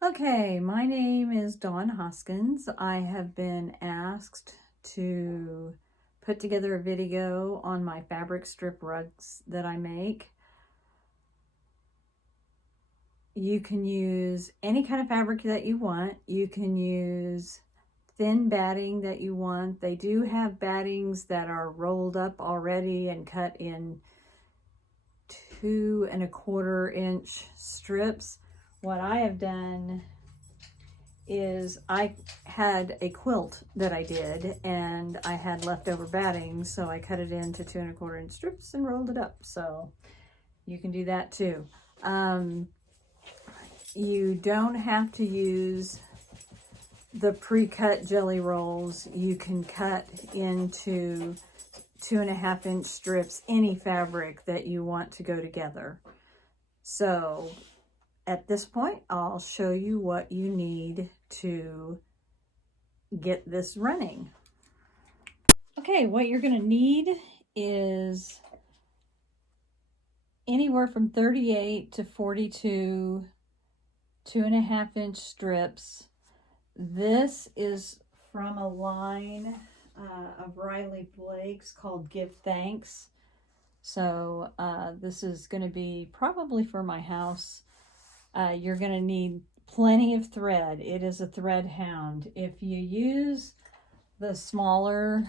Okay, my name is Dawn Hoskins. I have been asked to put together a video on my fabric strip rugs that I make. You can use any kind of fabric that you want. You can use thin batting that you want. They do have battings that are rolled up already and cut in 2¼ inch strips. What I have done is I had a quilt that I did and I had leftover batting, so I cut it into 2¼ inch strips and rolled it up. So you can do that too. You don't have to use the pre-cut jelly rolls. You can cut into 2½ inch strips any fabric that you want to go together. So at this point, I'll show you what you need to get this running. Okay, what you're going to need is anywhere from 38 to 42 2½ inch strips. This is from a line of Riley Blake's called Give Thanks. So this is going to be probably for my house. You're going to need plenty of thread. It is a thread hound. If you use the smaller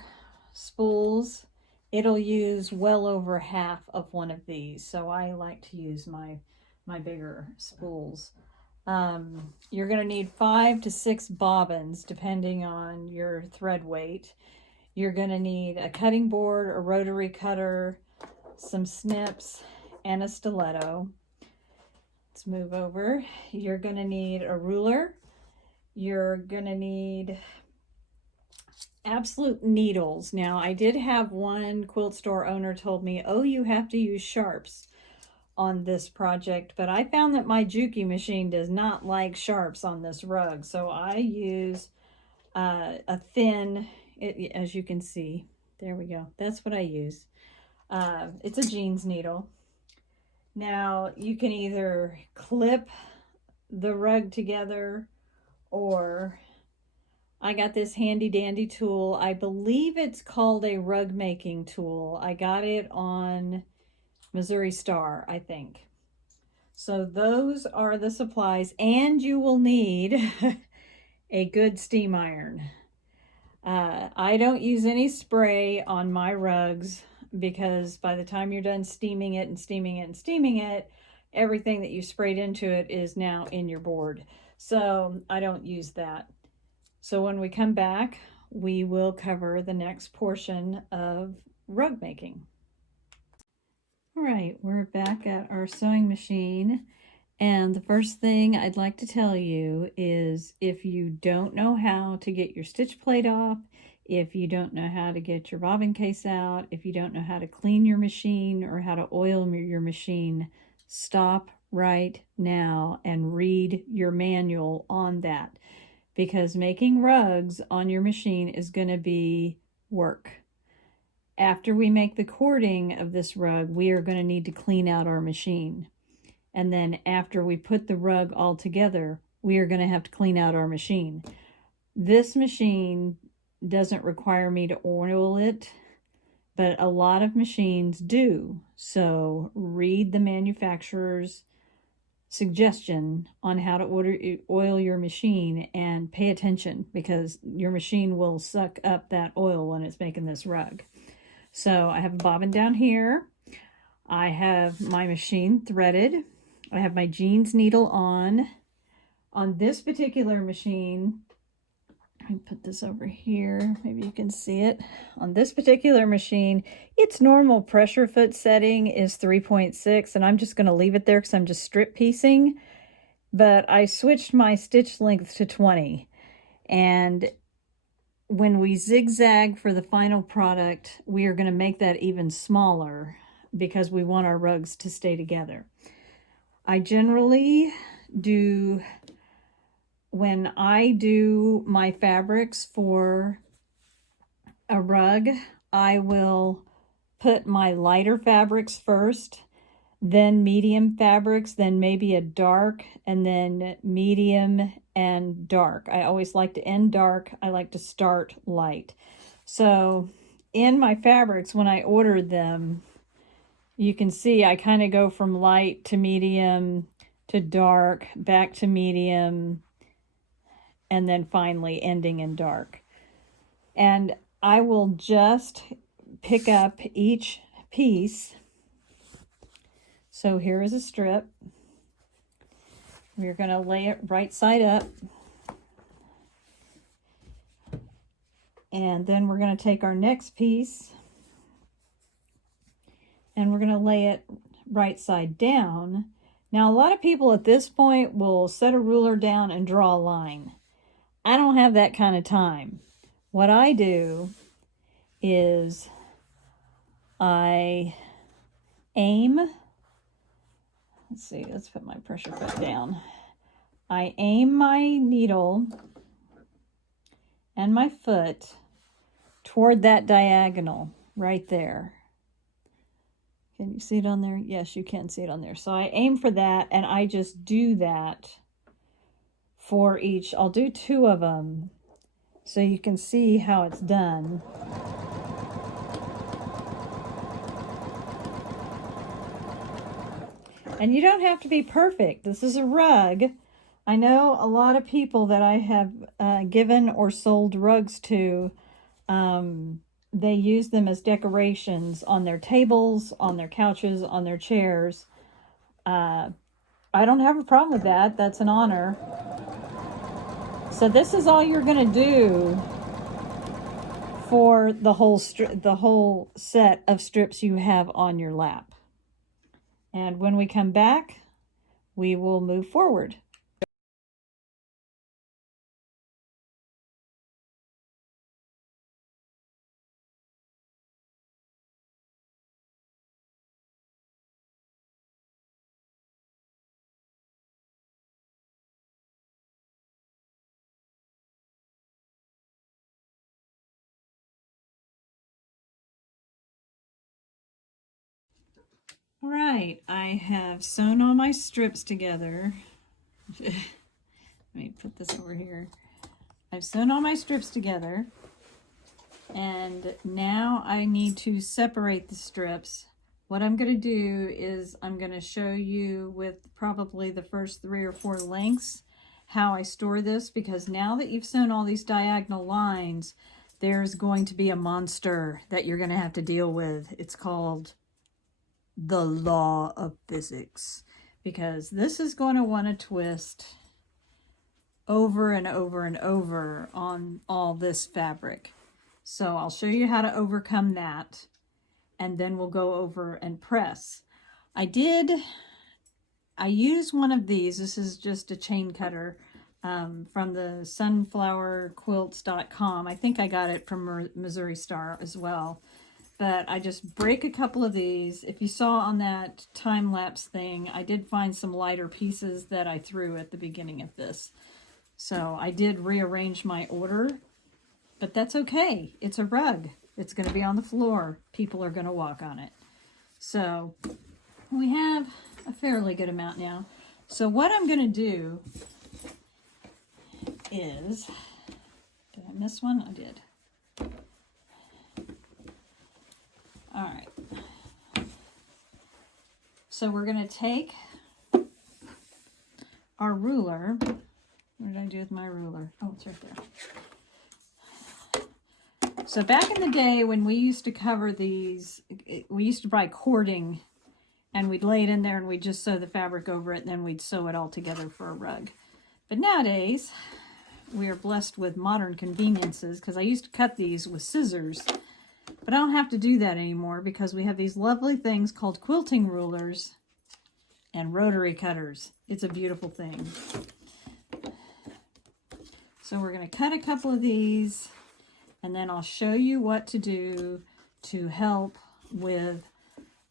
spools, it'll use well over half of one of these. So I like to use my bigger spools. You're going to need 5 to 6 bobbins depending on your thread weight. You're going to need a cutting board, a rotary cutter, some snips, and a stiletto. Let's move over. You're going to need a ruler. You're going to need absolute needles. Now, I did have one quilt store owner told me, oh, you have to use sharps on this project, but I found that my Juki machine does not like sharps on this rug, so I use a thin, as you can see, there we go, that's what I use. It's a jeans needle. Now you can either clip the rug together, or I got this handy dandy tool. I believe it's called a rug making tool. I got it on Missouri Star, I think. So those are the supplies, and you will need a good steam iron. I don't use any spray on my rugs because by the time you're done steaming it and steaming it and steaming it, everything that you sprayed into it is now in your board. So I don't use that. So when we come back, we will cover the next portion of rug making. All right, we're back at our sewing machine. And the first thing I'd like to tell you is if you don't know how to get your stitch plate off, if you don't know how to get your bobbin case out, if you don't know how to clean your machine or how to oil your machine, stop right now and read your manual on that, because making rugs on your machine is going to be work. After we make the cording of this rug, we are going to need to clean out our machine. And then after we put the rug all together, we are going to have to clean out our machine. This machine doesn't require me to oil it, but a lot of machines do. So read the manufacturer's suggestion on how to oil your machine and pay attention, because your machine will suck up that oil when it's making this rug. So I have a bobbin down here. I have my machine threaded. I have my jeans needle on. On this particular machine, let me put this over here, maybe you can see it. On this particular machine, its normal pressure foot setting is 3.6, and I'm just going to leave it there because I'm just strip piecing. But I switched my stitch length to 20. And when we zigzag for the final product, we are going to make that even smaller because we want our rugs to stay together. I generally do, when I do my fabrics for a rug, I will put my lighter fabrics first. then medium fabrics, then maybe a dark, and then medium and dark. I always like to end dark. I like to start light. So in my fabrics, when I ordered them, you can see I kind of go from light to medium to dark, back to medium, and then finally ending in dark. And I will just pick up each piece. So here is a strip. We're going to lay it right side up. And then we're going to take our next piece and we're going to lay it right side down. Now, a lot of people at this point will set a ruler down and draw a line. I don't have that kind of time. What I do is I aim. Let's see, let's put my pressure foot down. I aim my needle and my foot toward that diagonal right there. Can you see it on there? Yes, you can see it on there. So I aim for that, and I just do that for each. I'll do 2 of them so you can see how it's done. And you don't have to be perfect. This is a rug. I know a lot of people that I have given or sold rugs to, they use them as decorations on their tables, on their couches, on their chairs. I don't have a problem with that. That's an honor. So this is all you're going to do for the whole set of strips you have on your lap. And when we come back, we will move forward. All right, I have sewn all my strips together. Let me put this over here. I've sewn all my strips together, and now I need to separate the strips. What I'm going to do is I'm going to show you with probably the first 3 or 4 lengths how I store this, because now that you've sewn all these diagonal lines, there's going to be a monster that you're going to have to deal with. It's called the law of physics, because this is going to want to twist over and over and over on all this fabric. So I'll show you how to overcome that, and then we'll go over and press. I used one of these. This is just a chain cutter from the sunflowerquilts.com. I think I got it from Missouri Star as well. But I just break a couple of these. If you saw on that time-lapse thing, I did find some lighter pieces that I threw at the beginning of this. So I did rearrange my order, but that's okay. It's a rug. It's going to be on the floor. People are going to walk on it. So we have a fairly good amount now. So what I'm going to do is, did I miss one? I did. All right, so we're going to take our ruler. What did I do with my ruler? Oh, it's right there. So back in the day when we used to cover these, we used to buy cording, and we'd lay it in there and we'd just sew the fabric over it, and then we'd sew it all together for a rug. But nowadays, we are blessed with modern conveniences, because I used to cut these with scissors. But I don't have to do that anymore, because we have these lovely things called quilting rulers and rotary cutters. It's a beautiful thing. So we're going to cut a couple of these, and then I'll show you what to do to help with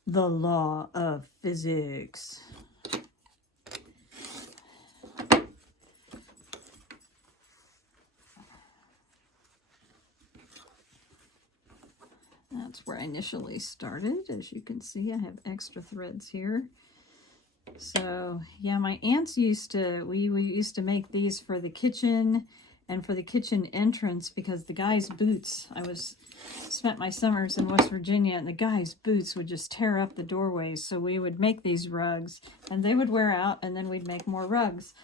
the law of physics. that's where I initially started. As you can see, I have extra threads here. So yeah, my aunts used to, we used to make these for the kitchen and for the kitchen entrance, because the guys' boots, spent my summers in West Virginia, and the guys' boots would just tear up the doorways. So we would make these rugs, and they would wear out, and then we'd make more rugs.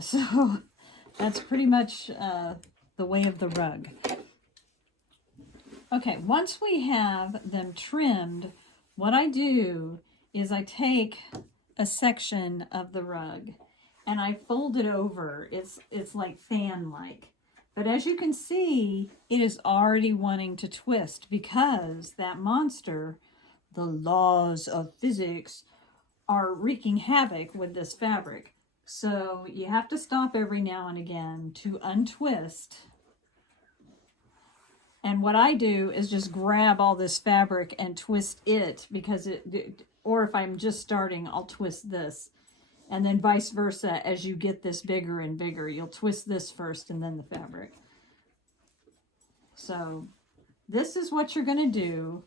So that's pretty much the way of the rug. Okay, once we have them trimmed, what I do is I take a section of the rug and I fold it over. It's like fan-like. But as you can see, it is already wanting to twist, because that monster, the laws of physics, are wreaking havoc with this fabric. So you have to stop every now and again to untwist. And what I do is just grab all this fabric and twist it, because or if I'm just starting, I'll twist this. And then vice versa, as you get this bigger and bigger, you'll twist this first and then the fabric. So this is what you're going to do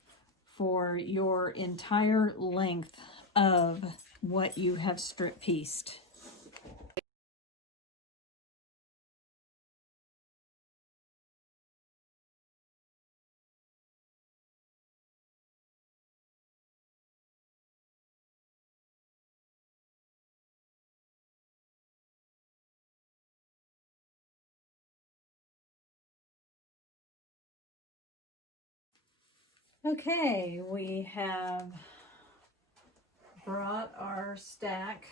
for your entire length of what you have strip pieced. Okay, we have brought our stack,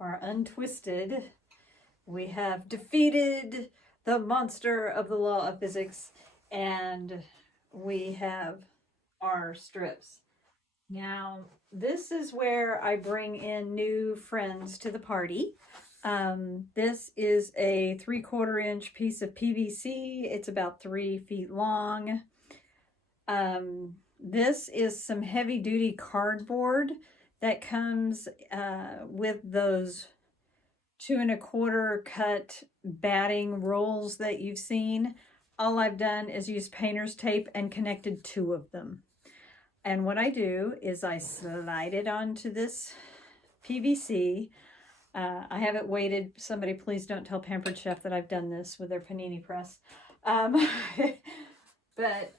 our untwisted. We have defeated the monster of the law of physics, and we have our strips. Now, this is where I bring in new friends to the party. This is a 3/4 inch piece of PVC. It's about 3 feet long. This is some heavy duty cardboard that comes with those 2 1/4 cut batting rolls that you've seen. All I've done is use painter's tape and connected 2 of them. And what I do is I slide it onto this PVC. I have it weighted. Somebody please don't tell Pampered Chef that I've done this with their panini press. But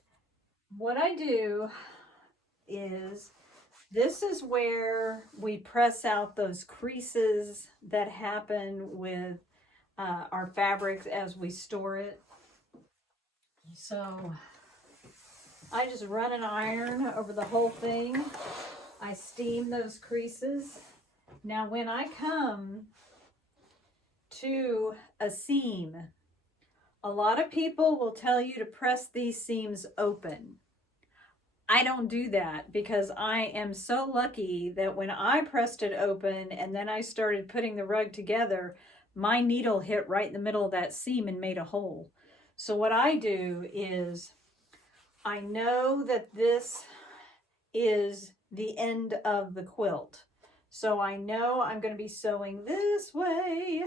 what I do is, this is where we press out those creases that happen with our fabrics as we store it. So I just run an iron over the whole thing. I steam those creases. Now when I come to a seam, a lot of people will tell you to press these seams open. I don't do that, because I am so lucky that when I pressed it open and then I started putting the rug together, my needle hit right in the middle of that seam and made a hole. So what I do is, I know that this is the end of the quilt. So I know I'm going to be sewing this way,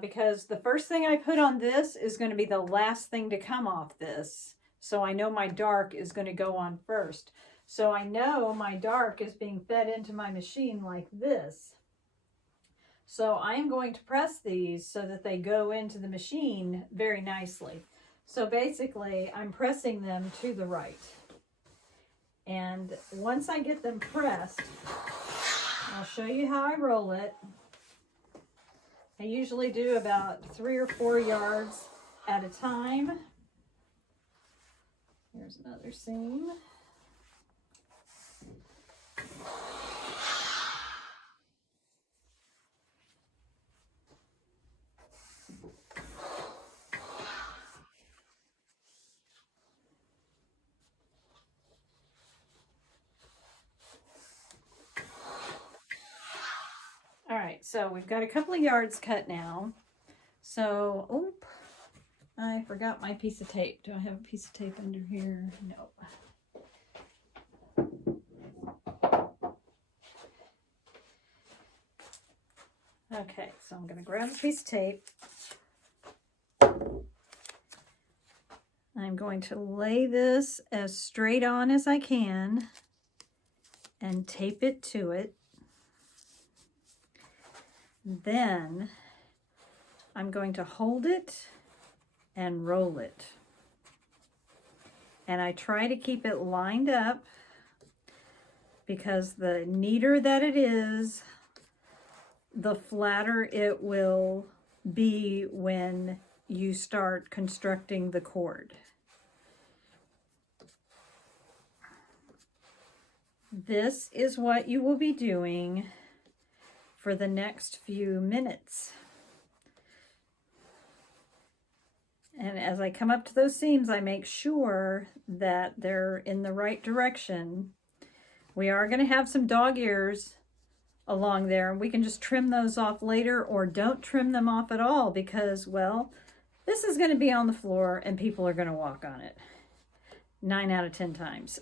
because the first thing I put on this is going to be the last thing to come off this. So I know my dark is going to go on first. So I know my dark is being fed into my machine like this. So I am going to press these so that they go into the machine very nicely. So basically I'm pressing them to the right. And once I get them pressed, I'll show you how I roll it. I usually do about 3 or 4 yards at a time. Here's another seam. All right, so we've got a couple of yards cut now. So, oop, I forgot my piece of tape. Do I have a piece of tape under here? No. Okay, so I'm going to grab a piece of tape. I'm going to lay this as straight on as I can and tape it to it. Then I'm going to hold it and roll it. And I try to keep it lined up because the neater that it is, the flatter it will be when you start constructing the cord. This is what you will be doing for the next few minutes. And as I come up to those seams, I make sure that they're in the right direction. We are going to have some dog ears along there, and we can just trim those off later, or don't trim them off at all, because, well, this is going to be on the floor and people are going to walk on it 9 out of 10 times.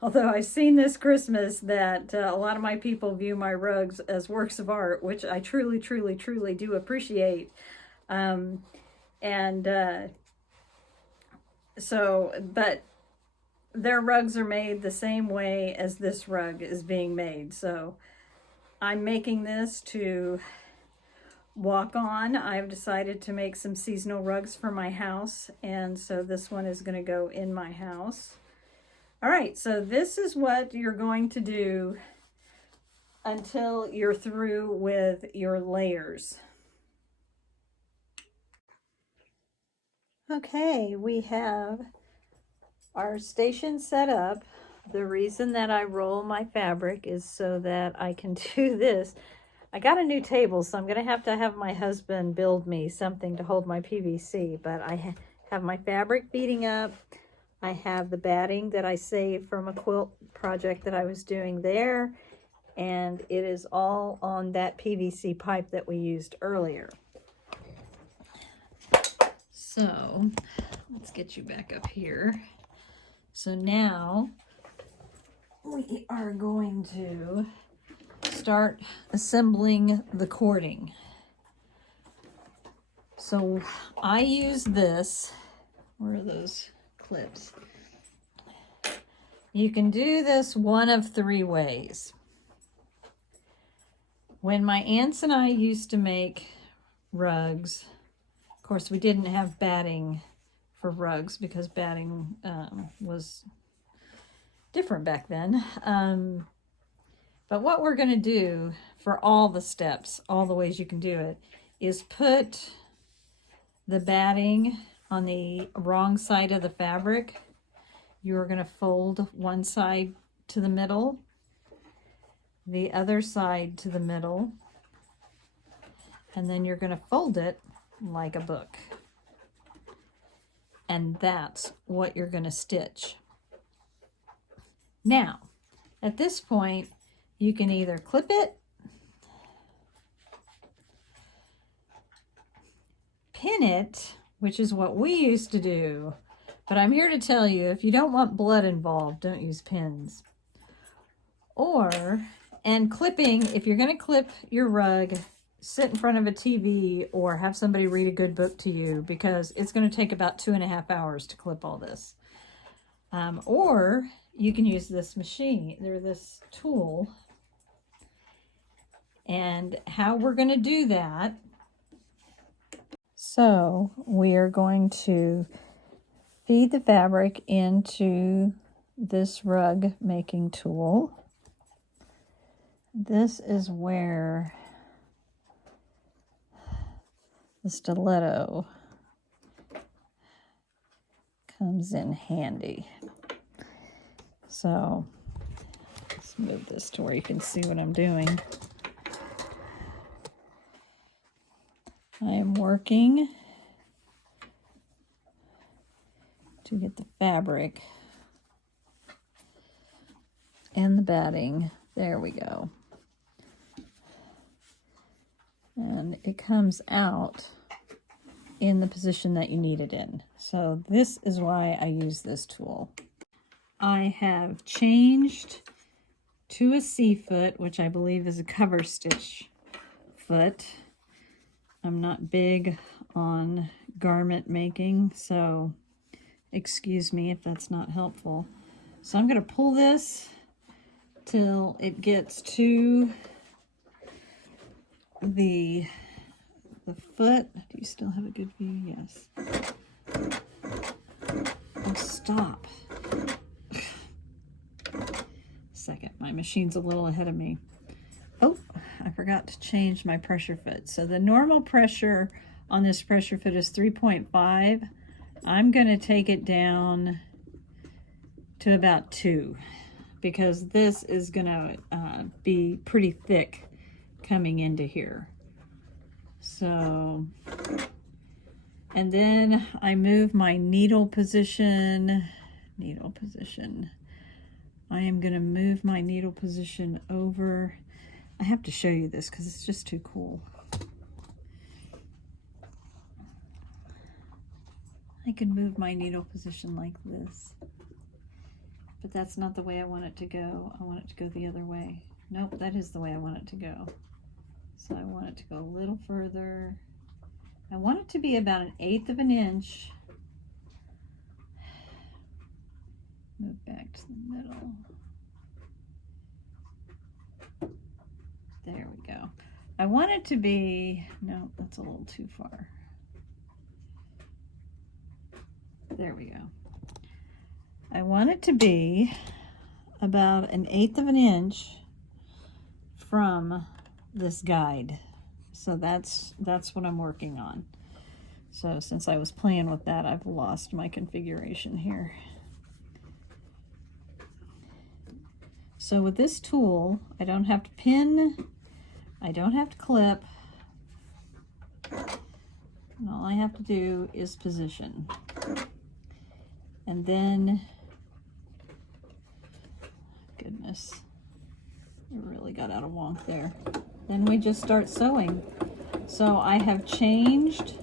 Although I've seen this Christmas that a lot of my people view my rugs as works of art, which I truly, truly, truly do appreciate. But their rugs are made the same way as this rug is being made. So I'm making this to walk on. I've decided to make some seasonal rugs for my house, and so this one is going to go in my house. All right, so this is what you're going to do until you're through with your layers. Okay, we have our station set up. The reason that I roll my fabric is so that I can do this. I got a new table, so I'm going to have my husband build me something to hold my PVC, but I have my fabric beading up. I have the batting that I saved from a quilt project that I was doing there, and it is all on that PVC pipe that we used earlier. So let's get you back up here. So now we are going to start assembling the cording. So I use this. Where are those clips? You can do this one of 3 ways. When my aunts and I used to make rugs, of course we didn't have batting for rugs because batting was different back then. But what we're going to do for all the steps, all the ways you can do it, is put the batting on the wrong side of the fabric. You're going to fold one side to the middle, the other side to the middle, and then you're going to fold it like a book. And that's what you're going to stitch. Now, at this point, you can either clip it, pin it, which is what we used to do, but I'm here to tell you, if you don't want blood involved, don't use pins. And clipping, if you're going to clip your rug, sit in front of a TV or have somebody read a good book to you, because it's going to take about 2.5 hours to clip all this. Or you can use this machine, or this tool. And how we're going to do that, so we are going to feed the fabric into this rug making tool. This is where the stiletto comes in handy. So let's move this to where you can see what I'm doing. I am working to get the fabric and the batting. There we go. And it comes out in the position that you need it in. So this is why I use this tool. I have changed to a C foot, which I believe is a cover stitch foot. I'm not big on garment making, so Excuse me if that's not helpful. So I'm going to pull this till it gets to the foot. Do you still have a good view? Yes. Oh, stop. Second, my machine's a little ahead of me. Oh, I forgot to change my pressure foot. So the normal pressure on this pressure foot is 3.5. I'm going to take it down to about 2 because this is going to be pretty thick coming into here. So, and then I move my needle position. I am going to move my needle position over. I have to show you this because it's just too cool. I can move my needle position like this, but that's not the way I want it to go. I want it to go the other way. Nope, that is the way I want it to go. So I want it to go a little further. I want it to be about 1/8 of an inch. Move back to the middle. There we go. I want it to be, no, that's a little too far. There we go. I want it to be about 1/8 of an inch from this guide. So that's what I'm working on. So since I was playing with that, I've lost my configuration here. So with this tool, I don't have to pin, I don't have to clip. And all I have to do is position. And then, goodness, it really got out of wonk there. Then we just start sewing. So I have changed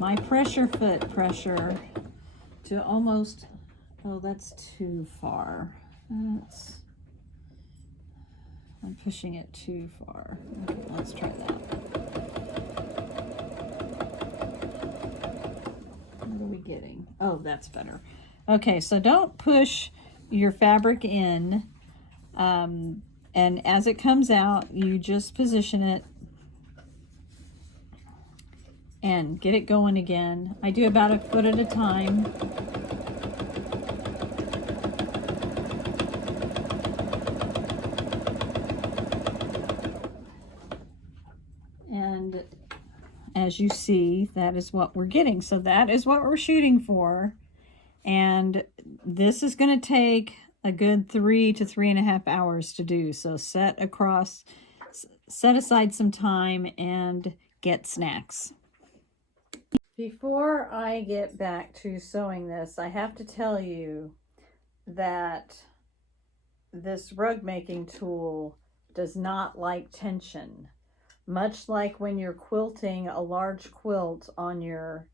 my pressure foot pressure to almost, oh, that's too far. I'm pushing it too far. Okay, let's try that. What are we getting? Oh, that's better. Okay, so don't push your fabric in. And as it comes out, you just position it and get it going again. I do about 1 foot at a time. And as you see, that is what we're getting. So that is what we're shooting for. And this is going to take a good 3 to 3.5 hours to do. So set aside some time and get snacks. Before I get back to sewing this, I have to tell you that this rug making tool does not like tension. Much like when you're quilting a large quilt on your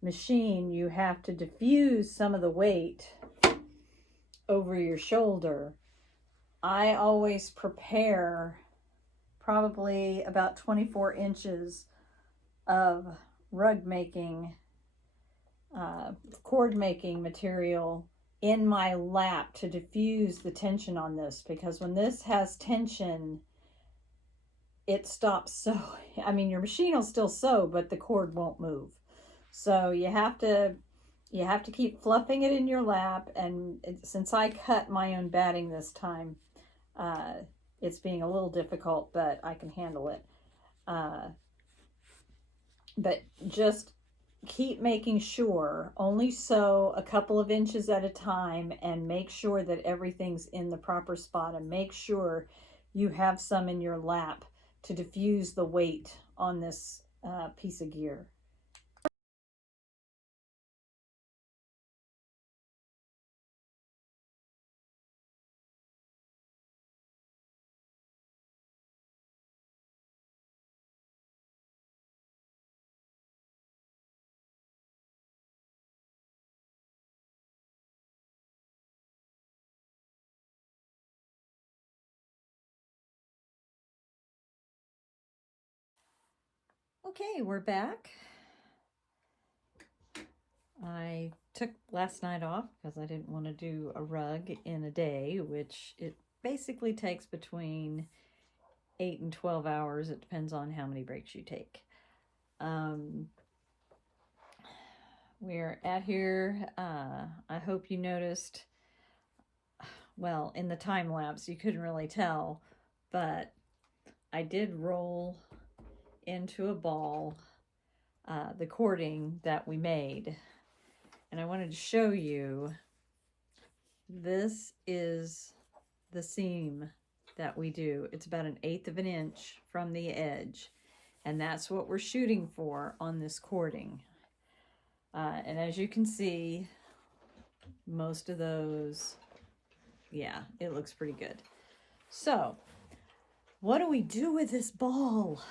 machine, you have to diffuse some of the weight over your shoulder. I always prepare probably about 24 inches of rug making, cord making material in my lap to diffuse the tension on this, because when this has tension, it stops sewing. I mean, your machine will still sew, but the cord won't move. So you have to keep fluffing it in your lap. And since I cut my own batting this time, it's being a little difficult, but I can handle it. But just keep making sure, only sew a couple of inches at a time, and make sure that everything's in the proper spot, and make sure you have some in your lap to diffuse the weight on this piece of gear. Okay, we're back. I took last night off because I didn't want to do a rug in a day, which it basically takes between 8 and 12 hours. It depends on how many breaks you take. We're at here. I hope you noticed, well, in the time lapse, you couldn't really tell, but I did roll into a ball the cording that we made. And I wanted to show you, this is the seam that we do. It's about 1/8 of an inch from the edge. And that's what we're shooting for on this cording. And as you can see, most of those, yeah, it looks pretty good. So, what do we do with this ball?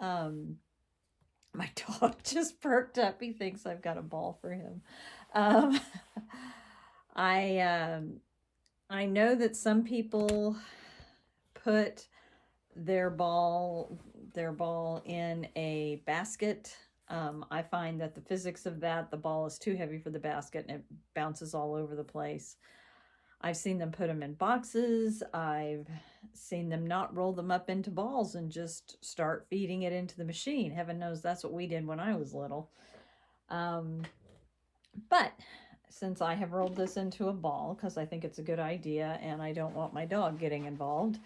My dog just perked up. He thinks I've got a ball for him. I know that some people put their ball in a basket. I find that the physics of that, the ball is too heavy for the basket and it bounces all over the place. I've seen them put them in boxes. I've seen them not roll them up into balls and just start feeding it into the machine. Heaven knows that's what we did when I was little. But since I have rolled this into a ball, because I think it's a good idea and I don't want my dog getting involved,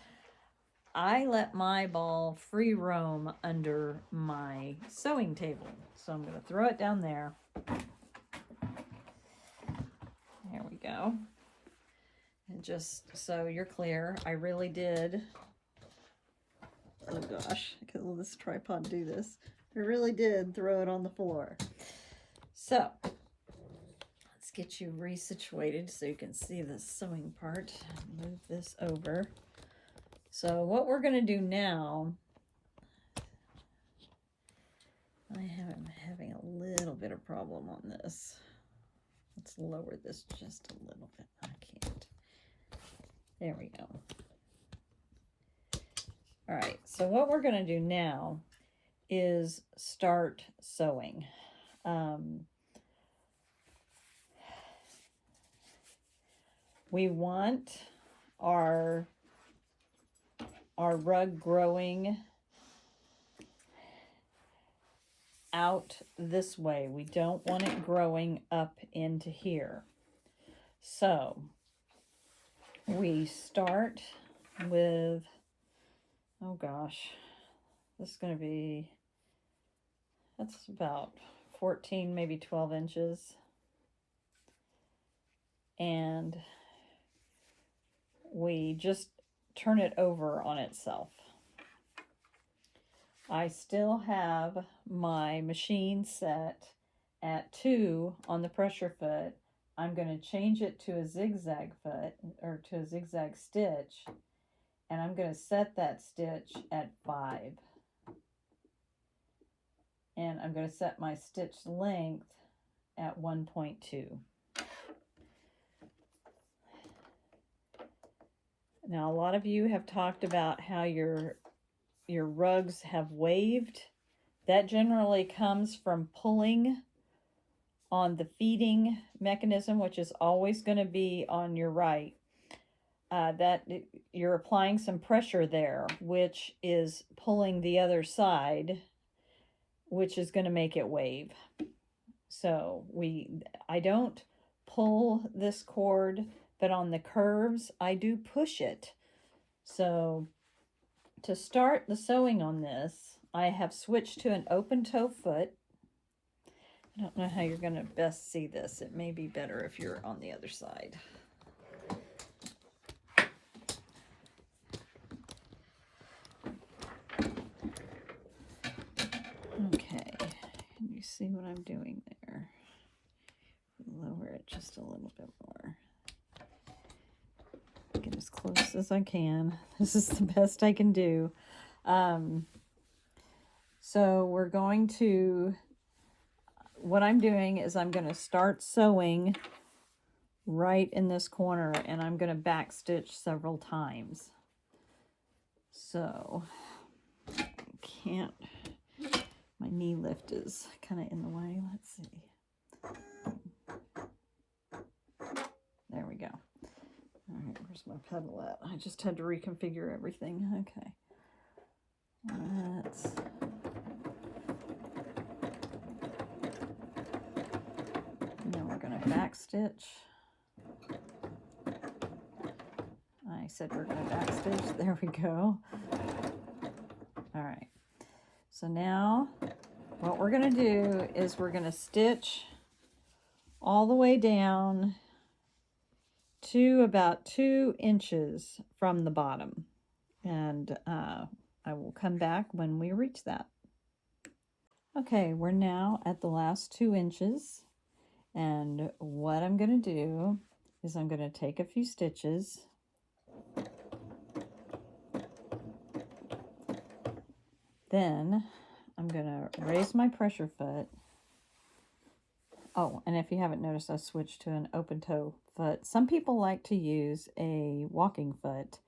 I let my ball free roam under my sewing table. So I'm going to throw it down there. There we go. And just so you're clear, I really did, oh gosh, will this tripod do this? I really did throw it on the floor. So, let's get you resituated so you can see the sewing part. Move this over. So what we're going to do now, I am having a little bit of problem on this. Let's lower this just a little bit. I can't. There we go. All right, so what we're going to do now is start sewing. We want our rug growing out this way. We don't want it growing up into here. So we start with, oh gosh, this is going to be, that's about 14, maybe 12 inches. And we just turn it over on itself. I still have my machine set at 2 on the pressure foot. I'm going to change it to a zigzag foot, or to a zigzag stitch, and I'm going to set that stitch at 5. And I'm going to set my stitch length at 1.2. Now, a lot of you have talked about how your rugs have waved. That generally comes from pulling on the feeding mechanism, which is always going to be on your right. That you're applying some pressure there, which is pulling the other side, which is going to make it wave. So I don't pull this cord, but on the curves, I do push it. So to start the sewing on this, I have switched to an open toe foot. I don't know how you're going to best see this. It may be better if you're on the other side. Okay, can you see what I'm doing there? Lower it just a little bit more. Get as close as I can. This is the best I can do. So we're going to, what I'm doing is I'm going to start sewing right in this corner, and I'm going to back stitch several times. So I can't, my knee lift is kind of in the way. Let's see. Where's my pedal at? I just had to reconfigure everything. Okay. Let's... And then we're going to back stitch. I said we're going to back stitch. There we go. All right. So now what we're going to do is we're going to stitch all the way down to about 2 inches from the bottom. And I will come back when we reach that. Okay, we're now at the last 2 inches. And what I'm going to do is I'm going to take a few stitches. Then I'm going to raise my pressure foot. Oh, and if you haven't noticed, I switched to an open toe foot. Some people like to use a walking foot.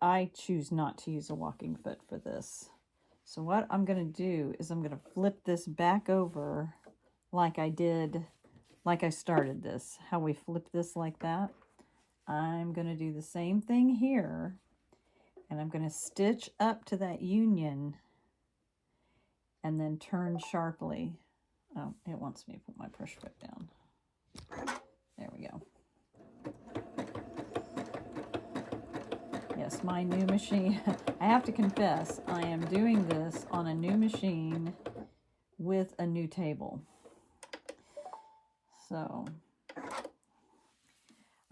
I choose not to use a walking foot for this. So what I'm going to do is I'm going to flip this back over like I did, like I started this, how we flip this like that. I'm going to do the same thing here, and I'm going to stitch up to that union and then turn sharply. Oh, it wants me to put my pressure foot down. There we go. Yes, my new machine. I have to confess, I am doing this on a new machine with a new table. So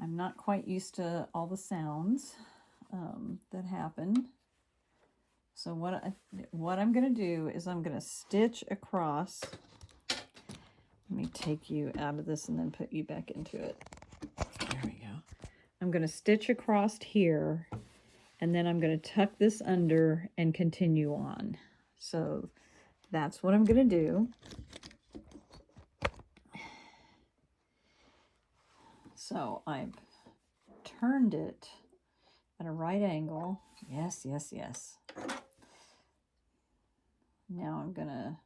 I'm not quite used to all the sounds that happen. So what I'm going to do is I'm going to stitch across. Let me take you out of this and then put you back into it. There we go. I'm going to stitch across here, and then I'm going to tuck this under and continue on. So that's what I'm going to do. So I've turned it at a right angle. Yes, yes, yes. Now I'm going to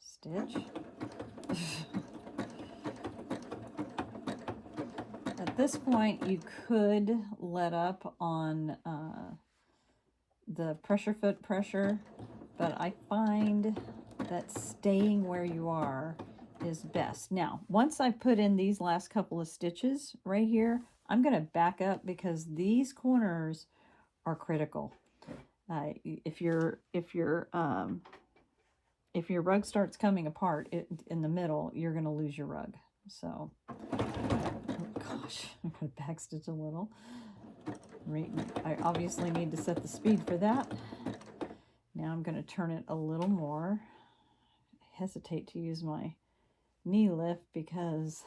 stitch. At this point, you could let up on the pressure foot pressure, but I find that staying where you are is best. Now, once I put in these last couple of stitches right here, I'm going to back up because these corners are critical. If your rug starts coming apart in the middle, you're going to lose your rug. So, oh gosh, I'm going to backstitch a little. I obviously need to set the speed for that. Now I'm going to turn it a little more. I hesitate to use my knee lift because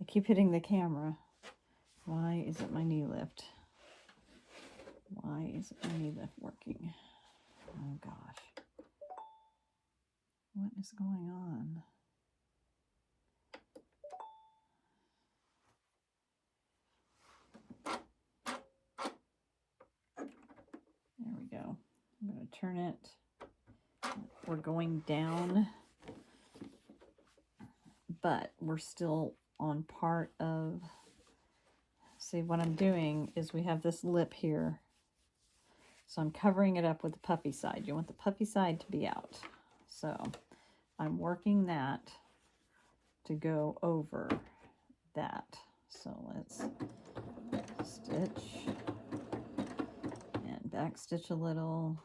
I keep hitting the camera. Why isn't my knee lift? Why isn't my knee lift working? Oh gosh. What is going on? There we go. I'm going to turn it. We're going down, but we're still on part of... See, what I'm doing is we have this lip here. So I'm covering it up with the puffy side. You want the puffy side to be out. So I'm working that to go over that. So let's stitch and back stitch a little.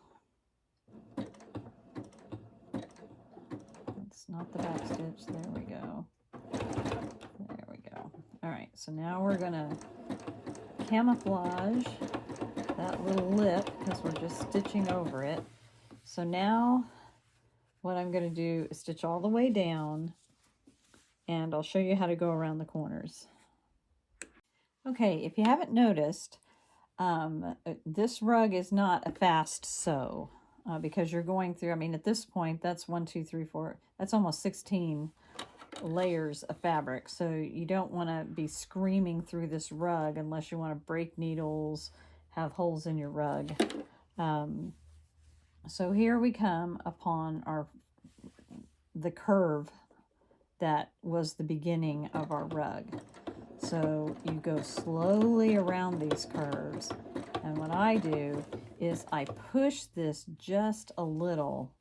It's not the back stitch. There we go. There we go. All right, so now we're gonna camouflage that little lip because we're just stitching over it. So now what I'm going to do is stitch all the way down, and I'll show you how to go around the corners. Okay, if you haven't noticed, this rug is not a fast sew because you're going through, I mean, at this point, that's 1, 2, 3, 4, that's almost 16 layers of fabric. So you don't want to be screaming through this rug unless you want to break needles, have holes in your rug. So here we come upon the curve that was the beginning of our rug. So you go slowly around these curves. And what I do is I push this just a little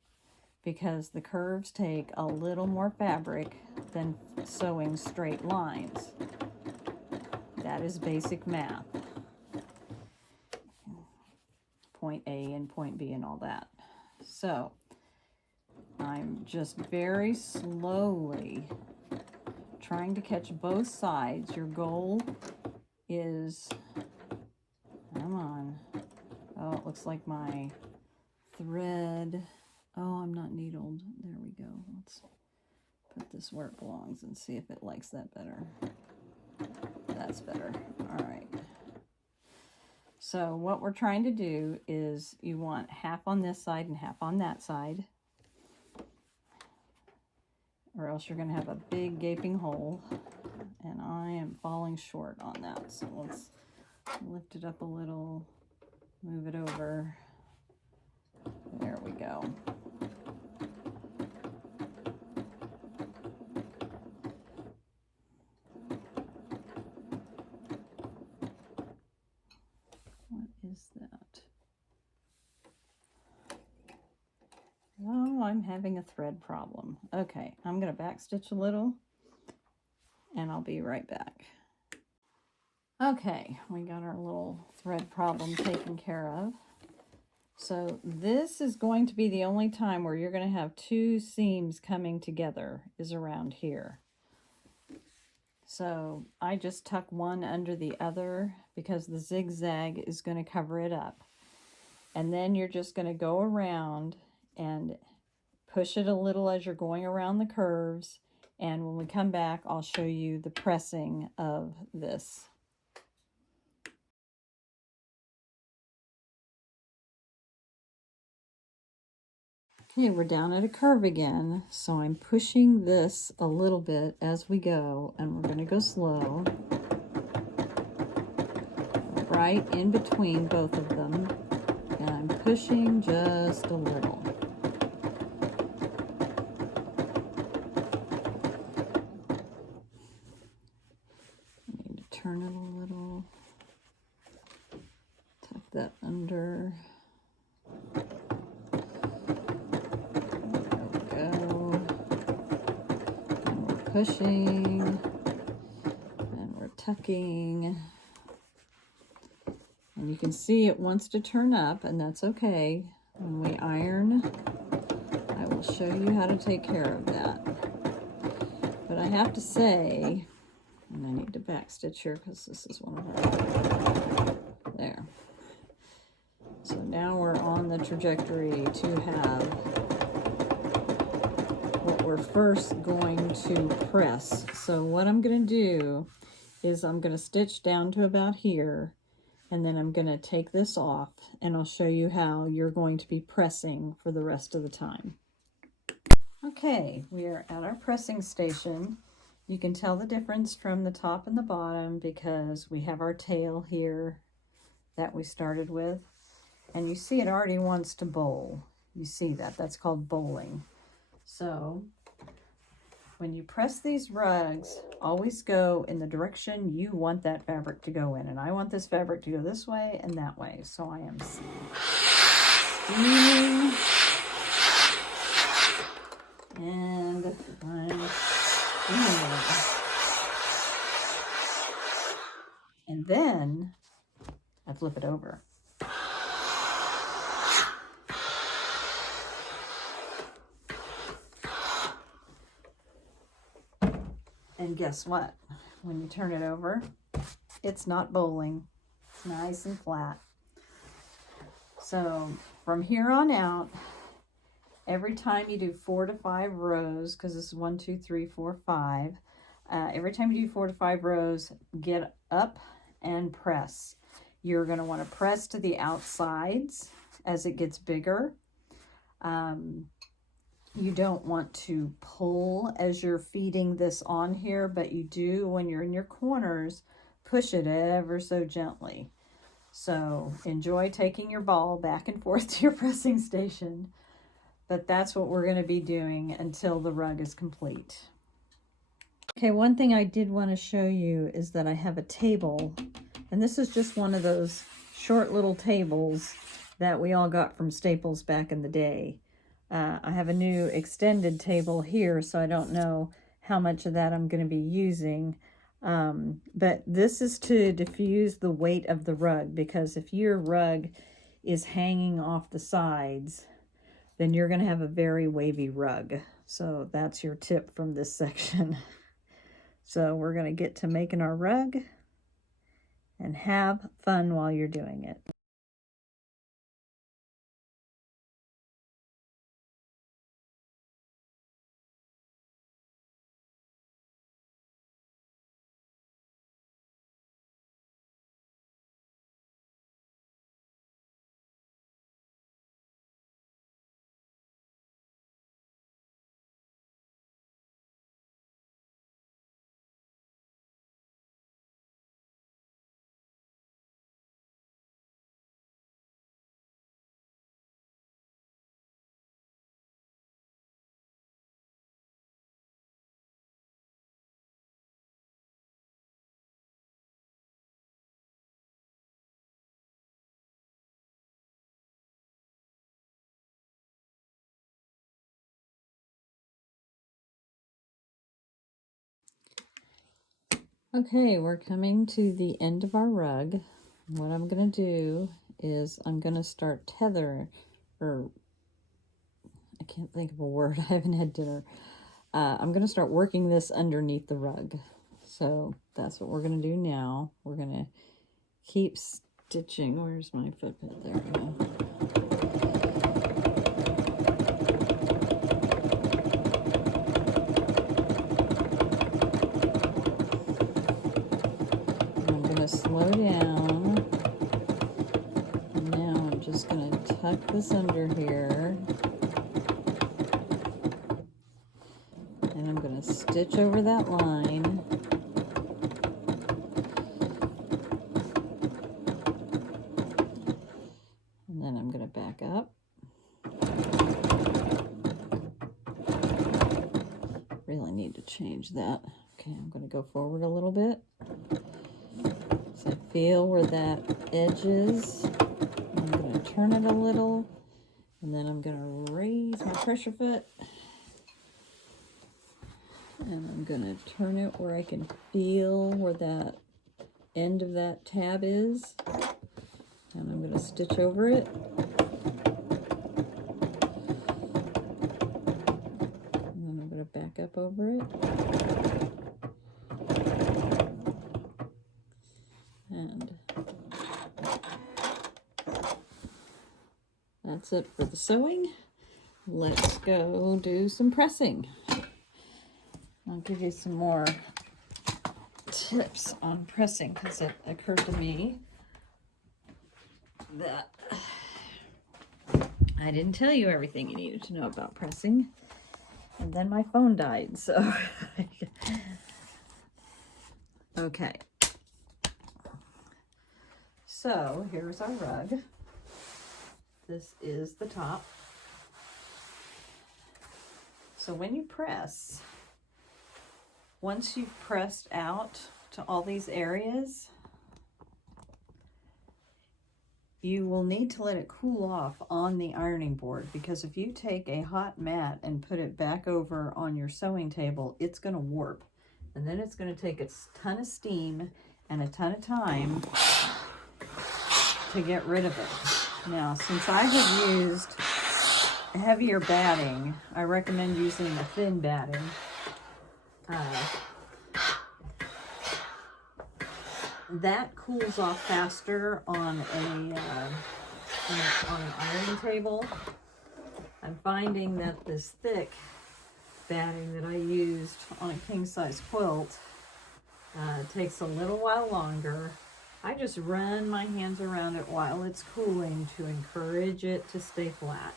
because the curves take a little more fabric than sewing straight lines. That is basic math. Point A and point B and all that. So I'm just very slowly trying to catch both sides. Your goal is, come on. Oh, it looks like my thread. Oh, I'm not needled. There we go. Let's put this where it belongs and see if it likes that better. That's better. All right. So what we're trying to do is you want half on this side and half on that side, or else you're going to have a big gaping hole, and I am falling short on that. So let's lift it up a little, move it over. There we go. What is that? Oh, I'm having a thread problem. Okay, I'm going to backstitch a little, and I'll be right back. Okay, we got our little thread problem taken care of. So this is going to be the only time where you're going to have two seams coming together is around here. So I just tuck one under the other because the zigzag is going to cover it up. And then you're just going to go around and push it a little as you're going around the curves. And when we come back, I'll show you the pressing of this. Okay, we're down at a curve again, so I'm pushing this a little bit as we go, and we're going to go slow. Right in between both of them, and I'm pushing just a little. I need to turn it a little, tuck that under. Pushing, and we're tucking, and you can see it wants to turn up, and that's okay. When we iron, I will show you how to take care of that. But I have to say, and I need to backstitch here because this is one of our, there. So now we're on the trajectory to have what we're first going to press. So what I'm going to do is I'm going to stitch down to about here, and then I'm going to take this off, and I'll show you how you're going to be pressing for the rest of the time. Okay, we are at our pressing station. You can tell the difference from the top and the bottom because we have our tail here that we started with, and you see it already wants to bowl. You see that, that's called bowling. So when you press these rugs, always go in the direction you want that fabric to go in. And I want this fabric to go this way and that way. So I am steaming, and I'm steaming. And then I flip it over. And guess what? When you turn it over, it's not bowling. It's nice and flat. So from here on out, every time you do 4 to 5 rows, because this is 1, 2, 3, 4, 5, every time you do 4 to 5 rows, get up and press. You're going to want to press to the outsides as it gets bigger. You don't want to pull as you're feeding this on here, but you do when you're in your corners, push it ever so gently. So enjoy taking your ball back and forth to your pressing station, but that's what we're going to be doing until the rug is complete. Okay, one thing I did want to show you is that I have a table, and this is just one of those short little tables that we all got from Staples back in the day. I have a new extended table here, so I don't know how much of that I'm going to be using. But this is to diffuse the weight of the rug, because if your rug is hanging off the sides, then you're going to have a very wavy rug. So that's your tip from this section. So we're going to get to making our rug and have fun while you're doing it. Okay, we're coming to the end of our rug. What I'm going to do is I'm going to start tether, or I can't think of a word. I haven't had dinner. I'm going to start working this underneath the rug. So that's what we're going to do now. We're going to keep stitching. Where's my footprint? There we go. Slow down. And now I'm just going to tuck this under here. And I'm going to stitch over that line. And then I'm going to back up. Really need to change that. Okay, I'm going to go forward a little bit. So I feel where that edge is. I'm going to turn it a little, and then I'm going to raise my pressure foot, and I'm going to turn it where I can feel where that end of that tab is, and I'm going to stitch over it. And then I'm going to back up over it. And that's it for the sewing. Let's go do some pressing. I'll give you some more tips on pressing, because it occurred to me that I didn't tell you everything you needed to know about pressing, and then my phone died, so okay. So here's our rug. This is the top. So when you press, once you've pressed out to all these areas, you will need to let it cool off on the ironing board, because if you take a hot mat and put it back over on your sewing table, it's going to warp. And then it's going to take a ton of steam and a ton of time to get rid of it. Now, since I have used heavier batting, I recommend using the thin batting. That cools off faster on an ironing table. I'm finding that this thick batting that I used on a king-size quilt takes a little while longer. I just run my hands around it while it's cooling to encourage it to stay flat.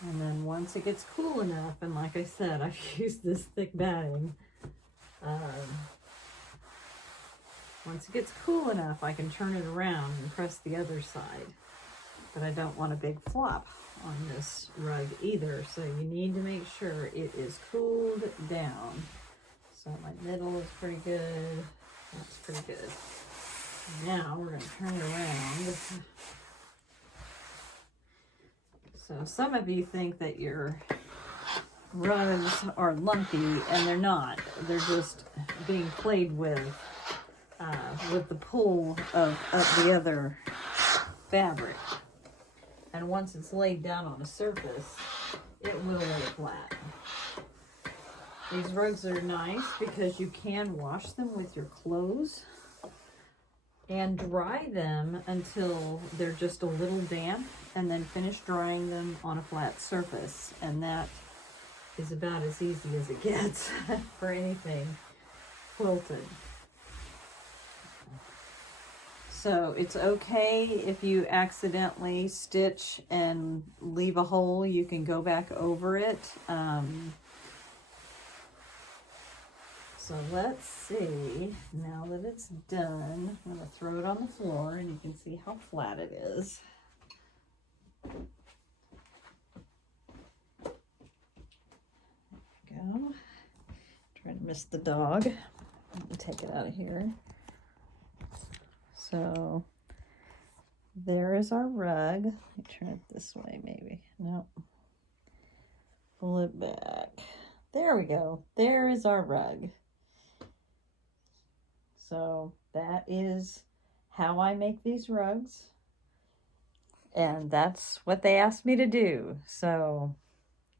And then once it gets cool enough, and like I said, I've used this thick batting, once it gets cool enough, I can turn it around and press the other side. but I don't want a big flop on this rug either. So you need to make sure it is cooled down. So my middle is pretty good. That's pretty good. Now we're going to turn it around. So some of you think that your rugs are lumpy, and they're not. They're just being played with the pull of the other fabric. And once it's laid down on a surface, it will lay flat. These rugs are nice because you can wash them with your clothes and dry them until they're just a little damp, and then finish drying them on a flat surface. And that is about as easy as it gets for anything quilted. So it's okay if you accidentally stitch and leave a hole, you can go back over it. So let's see, now that it's done, I'm going to throw it on the floor and you can see how flat it is. There we go. Trying to miss the dog. Let me take it out of here. So there is our rug. Let me turn it this way maybe. Nope. Pull it back. There we go. There is our rug. So that is how I make these rugs. And that's what they asked me to do. So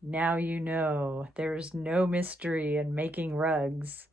now you know there's no mystery in making rugs.